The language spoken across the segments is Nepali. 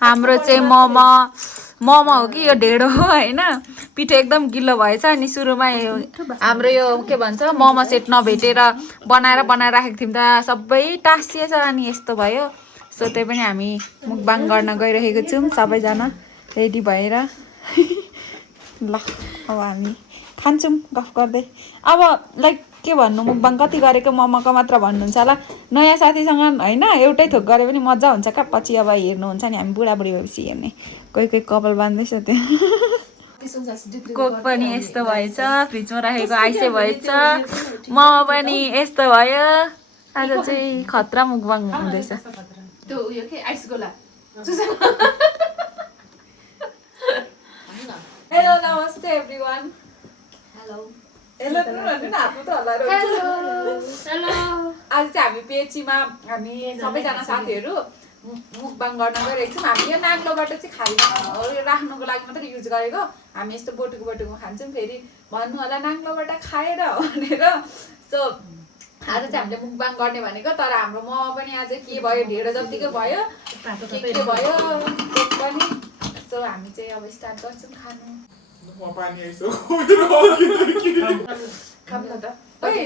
हाम्रो चाहिँ मोमो हो कि यो ढेँडो हो होइन पिठो एकदम गिलो भएछ अनि सुरुमा हाम्रो यो के भन्छ मोमो सेट नभेटेर बनाएर राखेको थियौँ त सबै टाँसिएछ अनि यस्तो भयो सो त्यही पनि हामी मुकबाङ गर्न गइरहेको छौँ सबैजना रेडी भएर ल अब हामी खान्छौँ गफ गर्दै अब लाइक के भन्नु मुकबाङ कति गरेको मोमोको मात्र भन्नुहुन्छ होला नयाँ साथीसँग होइन एउटै थोक गरे पनि मजा हुन्छ क्या पछि अब हेर्नुहुन्छ नि हामी बुढाबुढी भएपछि हेर्ने कोही कपाल बाँध्दैछ त्यो कोक पनि यस्तो भएछ फ्रिजमा राखेको आइसै भएछ मोमो पनि यस्तो भयो आज चाहिँ खतरा मुकबाङ हुँदैछ त्यो उयो के आइस गोला हेलो नमस्ते एभ्रिवान हेलो हेलो हातमा त हल्लाएर आज चाहिँ हामी पेचीमा हामी सबैजना साथीहरू मुकबाङ गर्न गइरहेको छौँ हामी यो नाग्लोबाट चाहिँ खाली राख्नुको लागि मात्रै युज गरेको हामी यस्तो बोटुको खान्छौँ फेरि भन्नु होला नाग्लोबाट खाएर भनेर सो आज चाहिँ हामीले मुकबाङ गर्ने भनेको तर हाम्रो मोमो पनि आज के भयो ढेँडो जतिकै भयो के भयो केक पनि सो हामी चाहिँ अब स्टार्ट गर्छौँ खानु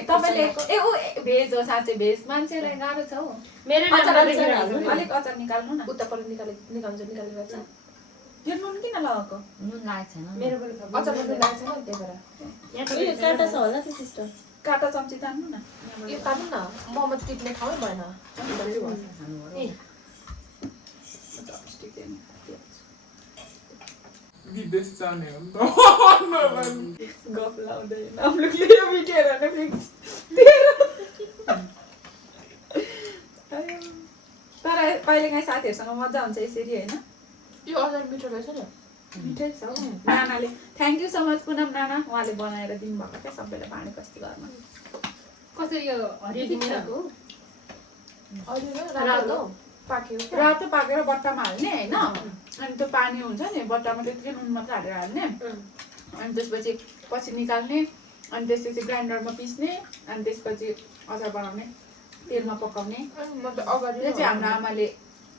तपाईँले ए ऊ भेज हो साँच्चै भेज मान्छेलाई गाह्रो छ हौ अलिक अचार निकाल्नु न उतापल्ट निकालेर छ त्यो नुन किन लगाएको नुन लागेको छैन मेरो अचार नुन लागेको छैन त्यही भएर काटा छ होला कि सिस्टर काटा चम्ची तान्नु न यो तान्नु न मोमो टिप्ने ठाउँै भएन विदेश जाने हो नि त गफ लाउँदैन हामीले यो बिटेर नै फिक्स तर कहिलेकाहीँ साथीहरूसँग मजा हुन्छ यसरी होइन यो अचार मिठो रहेछ नि मिठै छ हौ नानाले thank you so much Punam नाना उहाँले बनाएर दिनुभएको क्या सबैलाई पानी कस्ती घरमा कसरी यो हरियो दिनेको रातो पाक्यो रातो पाकेर बट्टामा हाल्ने होइन अनि त्यो पानी हुन्छ नि बट्टामा त्यतिकै नुन मात्र हालेर हाल्ने अनि त्यसपछि निकाल्ने अनि त्यसपछि ग्राइन्डरमा पिस्ने अनि त्यसपछि अचार बनाउने तेलमा पकाउने अगाडि यो चाहिँ हाम्रो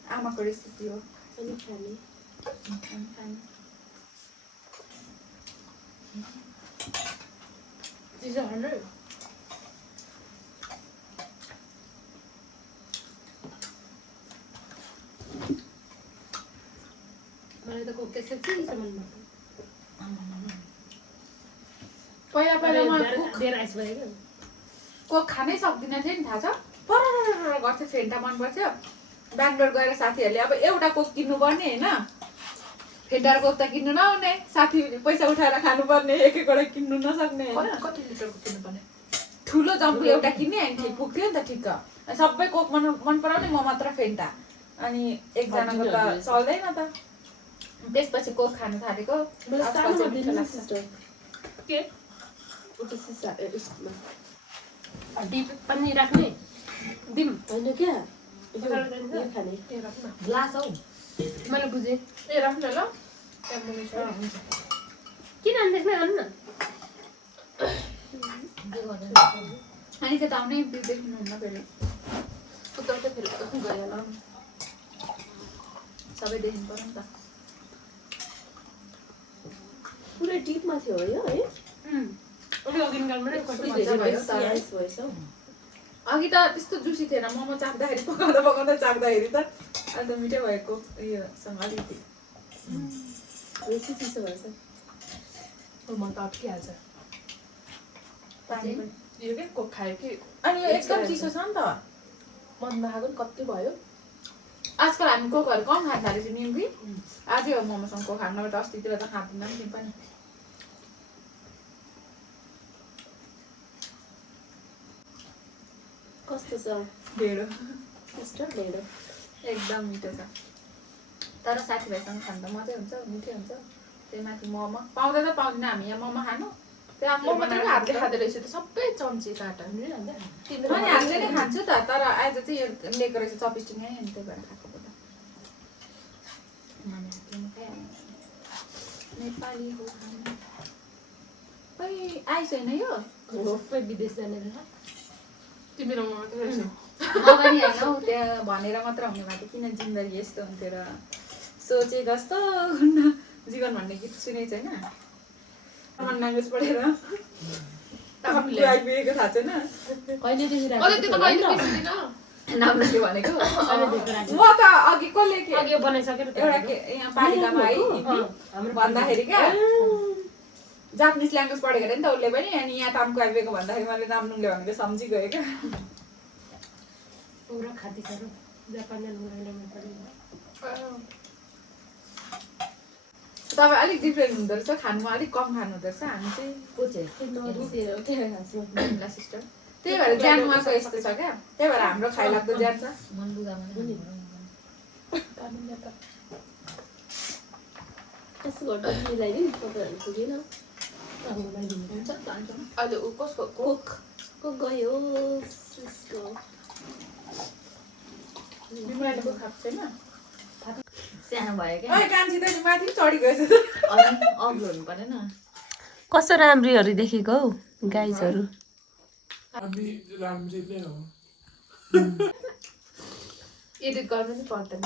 आमाको रेसिपी हो मलाई त कोक त्यसै चिसो मन पहिला म धेर आइस भयो कोक खानै सक्दिनँ थिएँ नि थाहा छ पर गर्थ्यो फेन्टा मन पर्थ्यो बेङ्गलोर गएर साथीहरूले अब एउटा कोक किन्नुपर्ने होइन फेन्टार कोक त किन्नु नआउने साथी पैसा उठाएर खानुपर्ने एकवटा किन्नु नसक्ने होइन कति लिटरको किन्नुपर्ने ठुलो जम्पु एउटा किन्ने अनि ठिक पुग्थ्यो नि त ठिक्क सबै कोक मन पराउने म मात्र फेन्टा अनि एकजनाको त चल्दैन त त्यसपछि कोक खानु थालेको के डिप पनि राख्ने दिम होइन क्या ग्लास हौ मैले बुझेँ ए राख्नु ल किन अन्देख्नै गर्नु न अनि त्यो त आउने देख्नुहुन्न फेरि उताउता फेरि गयो होला सबै देख्नु पर्यो नि त पुरै टिपमा थियो यो है अघि त त्यस्तो जुसी थिएन मोमो चाख्दाखेरि पकाउँदा चाख्दाखेरि त अन्त मिठै भएको उयोसँग अलिकति बेसी चिसो भएछ मन त अट्किहाल्छ पानी पनि यो के कोक खायो कि अनि यो एकदम चिसो छ नि त मन नखाएको नि कति भयो आजकल हामी कोकहरू कम खान थालेको न्यु कि आजै हो मोमोसँग कोक खानु नभए त अस्तितिर त खाँदैनौँ नि पनि कस्तो छ ढेँडो सिस्टर ढेँडो एकदम मिठो छ तर साथीभाइसँग खानु त मजै हुन्छ मिठै हुन्छ त्यही माथि मोमो पाउँदा त पाउँदैन हामी यहाँ मोमो खानु त्यहाँ म मात्रै हातले खाँदो रहेछ त सबै चम्ची काटा पनि हातले नै खान्छु त तर आज चाहिँ यो लिएको रहेछ चपिस्टिक नै अनि त्यही भएर खाएको नेपाली हो आइस होइन यो विदेश जाने रहेछ तिम्रो मात्रै रहेछ पनि होइन हौ त्यहाँ भनेर मात्र हुने भएको किन जिन्दगी यस्तो हुन्थ्यो र सोचे जस्तो हुन्न जीवन भन्ने गीत सुनेको छैन ल्याङ्ग्वेज पढेर आइपुगेको थाहा छैन कहिलेदेखि मैले त्यो त कहिले बिर्सिदिन नाम के भनेको म त अघि कसले के अघि बनाइसकेर एउटा के यहाँ पालिकामा है भन्दाखेरि क्या जापानिज ल्याङ्ग्वेज पढेको अरे नि त उसले पनि अनि यहाँ तामको आइपुगेको भन्दाखेरि मैले नामनुङले भनेको सम्झिगएँ क्या पुरा खादिसक्यो जापानी तपाईँ अलिक डिफ्रेन्ट हुँदो रहेछ खानुमा अलिक कम खानु हुँदो रहेछ हामी चाहिँ सिस्टर त्यही भएर ज्यान उहाँको यस्तो छ क्या त्यही भएर हाम्रो खाइलाग्दो ज्यान छ यसो गर्दा मिलाइदिनु तपाईँहरू पुगेन अहिले ऊ कसको कोक कोक गयो सिस्को बिमारीले को खाएको छैन सानो भयो क्या ओइ कान्छी त नि माथि चढी गएछ त अग्लो हुनु परेन कस्तो राम्रीहरू देखेको हौ गाइजहरू अभी राम्रीले हो एडिट गर्नु नि पर्दैन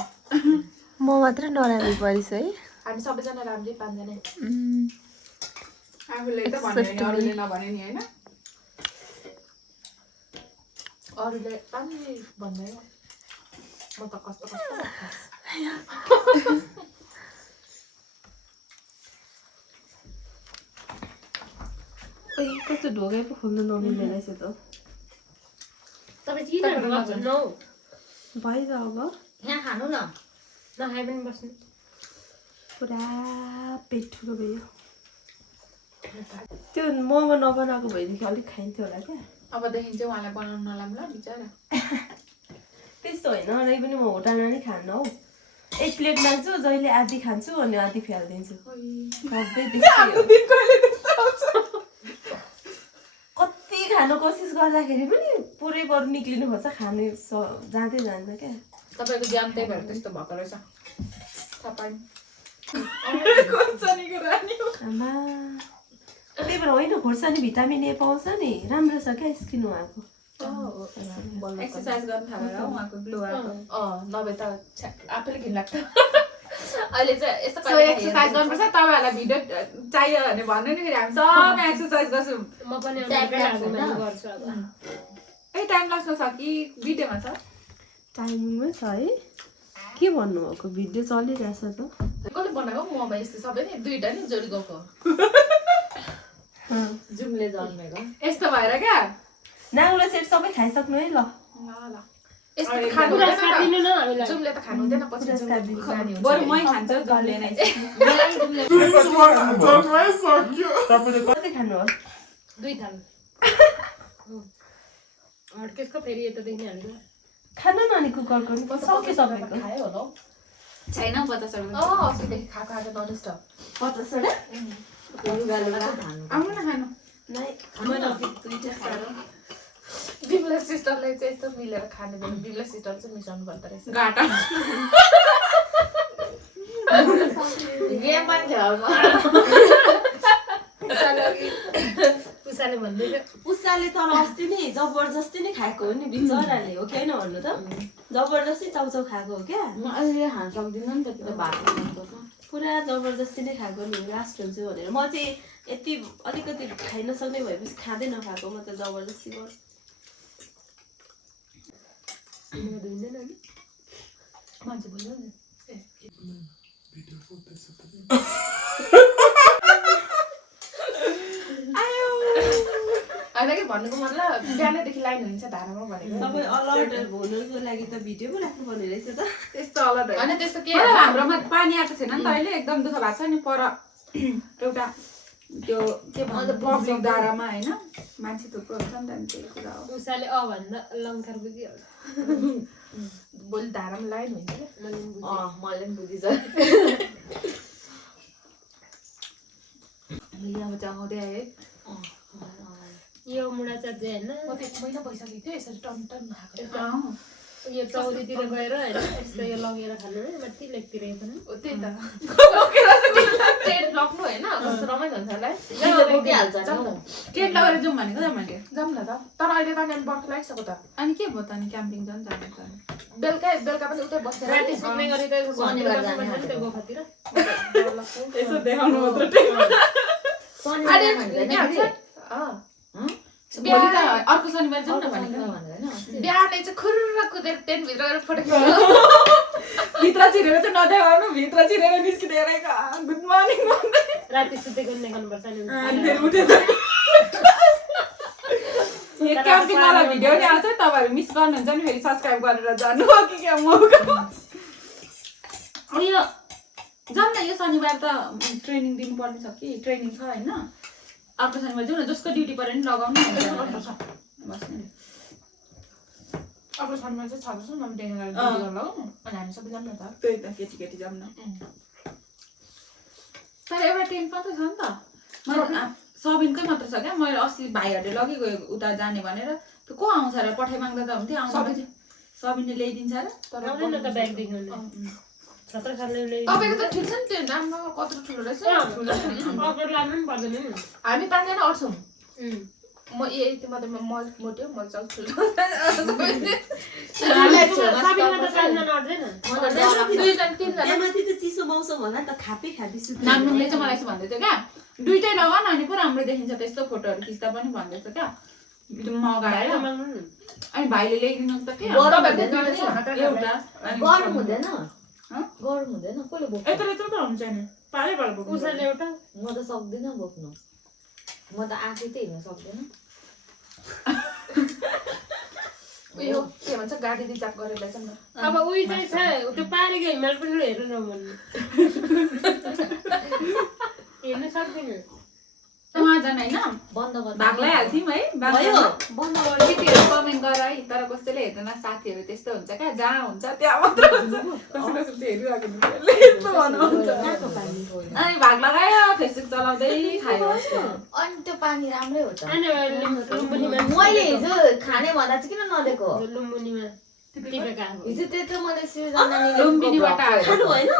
म मात्रै नराम्री परिस है हामी सबैजना राम्रै पाँचजना आफूले त भन्यो नि अरूले नभने नि होइन अरूले राम्रै भन्दैन म त कस्तो कस्तो कस्तो ढोकै पो खोल्नु नमिल्ने रहेछ त तपाईँ किन नौ भइद अब यहाँ खानु न नखाए पनि बस्नु पुरा पेट ठुलो भयो त्यो मोमो नबनाएको भएदेखि अलिक खाइन्थ्यो होला क्या अबदेखि चाहिँ उहाँलाई बनाउनु नलाम ल बिचरा त्यस्तो होइन नै पनि म होटलमा नि खान्न हौ एक प्लेट लान्छु जहिले आधी खान्छु अनि आधी फ्यालिदिन्छु सबै त्यस्तै हो। कति खानु कोसिस गर्दाखेरि पनि पुरै बरु निक्लिनु खोज्छ खानु जाँदै जान्छ क्या तपाईँको ज्यान त्यही भएर त्यस्तो भएको रहेछ तपाईँ आमा त्यही भएर होइन खोर्सानी भिटामिन ए पाउँछ नि राम्रो छ क्या स्किन उहाँको एक्सर्साइज गर्नु थालेर उहाँको ग्लो आएको नभए त आफैले घिन लाग्छ अहिले चाहिँ यस्तो एक्सर्साइज गर्नुपर्छ तपाईँहरूलाई भिडियो चाहियो भने भन्नु नि फेरि हामी सब एक्सर्साइज गर्छौँ म पनि गर्छु अब ए टाइम लाग्छ छ कि भिडियोमा छ टाइमिङमै छ है के भन्नुभएको भिडियो चलिरहेछ त कसले बनाएको मोमो यस्तो सबै नि दुईटा नि जोडी गएको जुमले जन्मेको यस्तो भएर क्या नाङ्लो सेट सबै खाइसक्नु है ल यस्तो खानु हुँदैन जुमले त खानु हुँदैन पछि बरु मै खान्छ जसले नै जन्मै सक्यो कति खानु हो 2 थाल त्यसको फेरि यतादेखि हाल्नु खानु न अनि कुकरको नि सक्यो तपाईँको खायो होला छैन 50 अस्तिदेखि खाएको नरेस्ट 50 वटा आउनु न खानु बिमला सिस्टरलाई चाहिँ यस्तो मिलेर खाने भयो बिमला सिस्टर चाहिँ मिसाउनु पर्दो रहेछ गाटा गेम पनि खेलाउनु उसाले भन्दै उसाले तर अस्ति नै जबरजस्ती नै खाएको हो नि बिचराले हो कि होइन भन्नु त जबरजस्ती चाउचाउ खाएको हो क्या म अहिले खान सक्दिनँ नि त त्यो भात पुरा जबरजस्ती नै खाएको नि लास्ट हुन्छु भनेर म चाहिँ यति अलिकति खाइ नसक्ने भएपछि खाँदै नखाएको म त जबरजस्ती गर्छु मान्छे भयो नि होइन कि भन्नुको मतलब बिहानैदेखि लाइन हुन्छ धारामा भनेको सबै अलर्ट हुनुको लागि त भिडियो पो राख्नुपर्ने रहेछ त त्यस्तो अलर्ट होइन त्यस्तो के हाम्रोमा पानी आएको छैन नि त अहिले एकदम दुःख भएको छ नि पर एउटा त्यो के भन्छ पब्लिक धारामा होइन मान्छे थुप्रो हुन्छ नि त अनि त्यही कुरा हो उसाले भन्दा लङ्कार बुझिहाल्छ भोलि धारामा लाइन हुन्छ क्या मैले पनि बुझिन्छ यहाँ चाहँदै आए यो मुडा चाहिँ होइन म त 1 महिना भइसकेको थियो यसरी टन टन खाएको यो चौरीतिर गएर होइन यस्तो यो लगेर खानु है माथि लेकतिर पनि त्यही त ट्रेन लग्नु होइन कस्तो रमाइलो हुन्छ होला सकिहाल्छ नि हौ। टेन्ट लगेर जाउँ भनेको त मैले जाऊँ न त तर अहिले त अनि बर्ख लागिसक्यो त अनि के भयो त अनि क्याम्पिङ जानु जानु त बेलुका पनि उतै बसेर राति सुत्ने गरी त शनिबार जाने नि त्यो गोफातिर यसो देखाउनु मात्र टेन्ट शनिबार जानु भनेको हैन दिदी? भोलि त अर्को शनिबार जाउँ न भनेको बिहानै चाहिँ खुर्र कुदेर टेन्टभित्र गएर फोटो खिच्नु भित्र छिरेर चाहिँ नदेखाउनु भित्र छिरेर निस्किँदै गुड मर्निङ भन्दै राति सुतेको निकाल्नुपर्छ नि अनि फेरि उठेर यो क्याम्पिङवाला भिडियो नि आउँछ तपाईँहरू मिस गर्नुहुन्छ नि फेरि सब्सक्राइब गरेर जानु हो कि क्या मौका यो जाउँ न यो शनिबार त ट्रेनिङ दिनुपर्ने छ कि ट्रेनिङ छ होइन अर्को शनिबार जाउँ न जसको ड्युटी पऱ्यो नि लगाउनु बस्नु नि अब शनिबार चाहिँ छ जस्तो न टेन्ट गरेर लगाउँ अनि हामी सबै जाऊँ न त त्यही त केटी जाउँ न तर एउटा टेन्ट मात्रै छ नि त मैले सबिनकै मात्र छ क्या मैले अस्ति भाइहरूले लगिगयो उता जाने भनेर त्यो को आउँछ र पठाइमाग्दा त हुन्थ्यो आउँछ सबिनले ल्याइदिन्छ र तर आउँदैन त ब्याग देख्नु सत्र सालले तपाईँको त ठिक छ नि त्यो राम्रो कत्रो ठुलो रहेछ अगर लानु पनि पर्दैन नि हामी 5 जना अट्छौँ म यति मात्रै मोट्यो म चाहिँ ठुलो साबिनमा त 5 जना अट्दैन त्यहाँमाथि त चिसो मौसम होला नि त खापै खाँदै सुत्नु नाम्नुङले चाहिँ मलाई यसो भन्दै थियो क्या दुइटै लगा न अनि पो राम्रो देखिन्छ त्यस्तो फोटोहरू खिच्दा पनि भन्दै थियो क्या मगाएर अनि भाइले ल्याइदिनु त के एउटा गरम हुँदैन गरम हुँदैन कसले बोक्छ यत्रो त हुन्छ नि पारै पार बोक्नु उसैले एउटा म त सक्दिनँ बोक्नु म त आफै त हिँड्न सक्दिनँ उयो के भन्छ गाडी रिजर्भ गरेर लैजाउँ न अब उही चाहिँ छ त्यो पारेको हिमाल पनि हेर्नु नमन्नु हेर्नु सक्दैन उहाँ जान होइन बन्द गर्नु भाग लगाइहाल्थ्यौँ है भयो बन्द गर्नु केटीहरू कमेन्ट गर है तर कसैले हेर्दैन साथीहरू त्यस्तो हुन्छ क्या जहाँ हुन्छ त्यहाँ मात्र हुन्छ कसै कसैले हेरिरहेको यस्तो भन्नुहुन्छ अनि भाग लगायो फेसबुक चलाउँदै खायो अनि त्यो पानी राम्रै हो त लुम्बुनीमा मैले हिजो खाने भन्दा चाहिँ किन नदिएको लुम्बुनीमा टिपेका हिजो त्यत्रो मैले सृजना लुम्बिनीबाट खानु भएन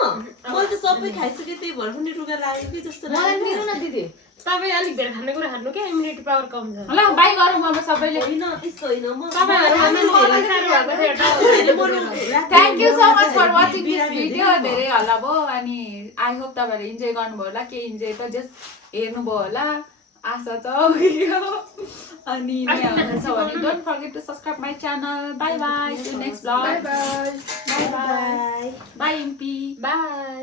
मैले त सबै खाइसकेँ त्यही भएर पनि रुगा लाग्यो कि जस्तो मलाई लाग्यो दिनु न दिदी तपाईँ अलिक धेरै खानेकुरा खानु क्या इम्युनिटी पावर कम छ ल बाई गरौँ अब सबैले होइन त्यस्तो होइन म thank you so much for watching this video धेरै हल्ला भयो अनि आई होप तपाईँहरू इन्जोय गर्नुभयो होला के इन्जोय त जस्ट हेर्नुभयो होला आशा छ अनि don't forget to subscribe my channel bye bye see you next blog bye bye bye bye bye MP by